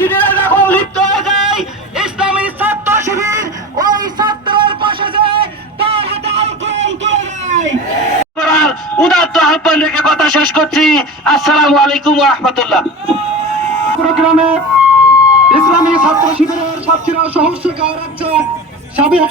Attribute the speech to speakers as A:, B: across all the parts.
A: মিছিলের যখন লিপ্ত হয়ে যায়। ইসলামী ছাত্র শিবির, ওই ছাত্রের পাশে উদাত্ত আহ্বান রেখে কথা শেষ করছি। আসসালামু আলাইকুম রহমতুল্লাহ।
B: প্রোগ্রামে ইসলামী ছাত্র শিবিরের ছাত্রীরা সহস্রকার রাজ্য সাবেক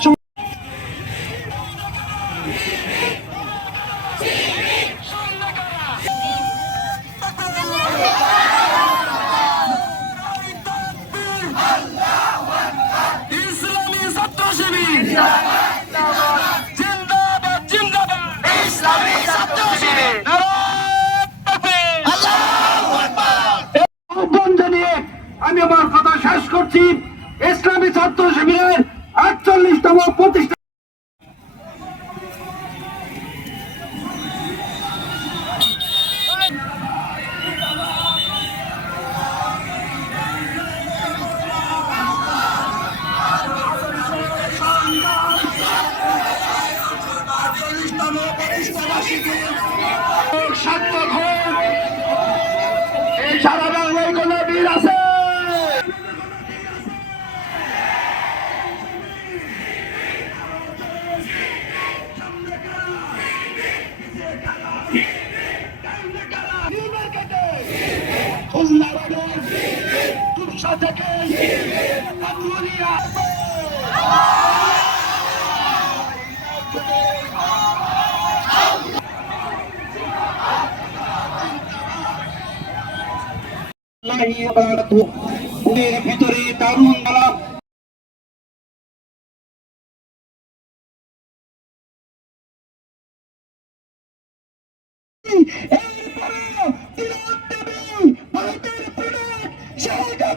B: আমি আমার কথা শেষ করছি। ইসলামী ছাত্র শিবিরের আটচল্লিশতম প্রতিষ্ঠা সারা রোডের কুৎসা থেকে লাগিয়ে ওদের ভিতরে দারুণ গলা ভারতের প্রোডাক্ট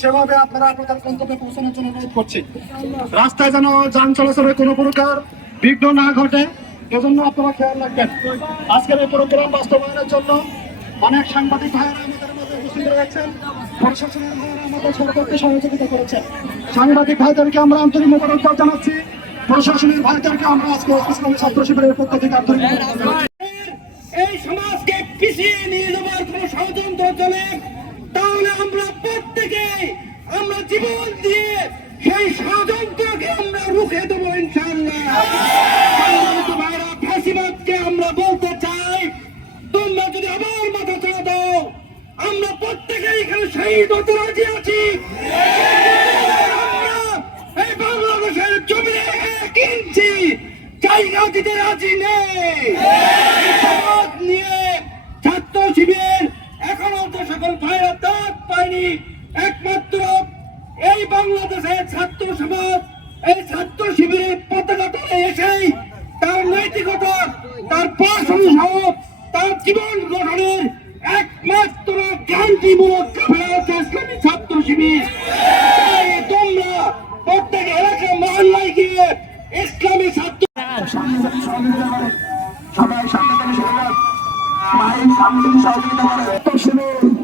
B: সেভাবে আপনারা আপনাদের গন্তব্যে পৌঁছানোর জন্য অনুরোধ করছি। রাস্তায় যেন যান চলাচলের কোনো প্রকার বিঘ্ন না ঘটে, এজন্য আপনারা খেয়াল রাখবেন। আজকের এই প্রোগ্রাম বাস্তবায়নের জন্য অনেক সাংবাদিক ভাইয়েরা আমাদের মধ্যে উপস্থিত রয়েছেন, প্রশাসনের ভাইয়েরা আমাদের সরকারকে সহযোগিতা করেছেন। সাংবাদিক ভাইদেরকে আমরা আন্তরিক মোবারকবাদ জানাচ্ছি, প্রশাসনের ভাইদেরকে আমরা আজকে ইসলামী ছাত্র শিবিরের পক্ষ থেকে আন্তরিক
A: এই সমাজকে পিছিয়ে নিয়ে যাওয়ার কোন ষড়যন্ত্র চলে? আমরা জীবন দিয়ে সেই ষড়যন্ত্রকে আমরা রুখে দেবো ইনশাআল্লাহ। সম্মানিত আমরা বলতে চাই, তোমরা যদি আবার মাথা চড়া দাও, আমরা প্রত্যেকে এখানে শহীদ রাজি আছি। এই বাংলাদেশের এক ইঞ্চি জায়গা দিতে রাজি নেই। নিয়ে ছাত্র শিবির, এখনও যে সকল ভাইরা দাঁত পায়নি। একমাত্র এই বাংলাদেশের ছাত্র সমাজ এই ছাত্র শিবিরের পতাকা তলে এসেই তার নৈতিকতা তার পড়াশোনা সহ তার জীবন গঠনের একমাত্র গান্ধীমূলক কাফেলা হচ্ছে ইসলামী ছাত্র শিবির। তাই তোমরা প্রত্যেক এলাকা মহল্লায় গিয়ে ইসলামী ছাত্র
B: সবাই সামনে থেকে সবাই সামনে সহযোগিতা করে।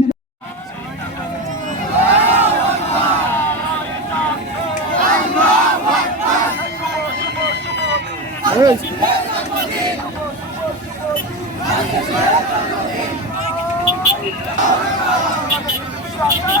A: Thank you.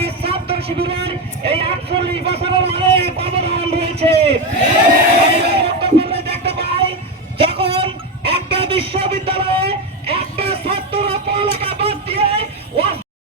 A: শিবিরের এই আটচল্লিশ বছরের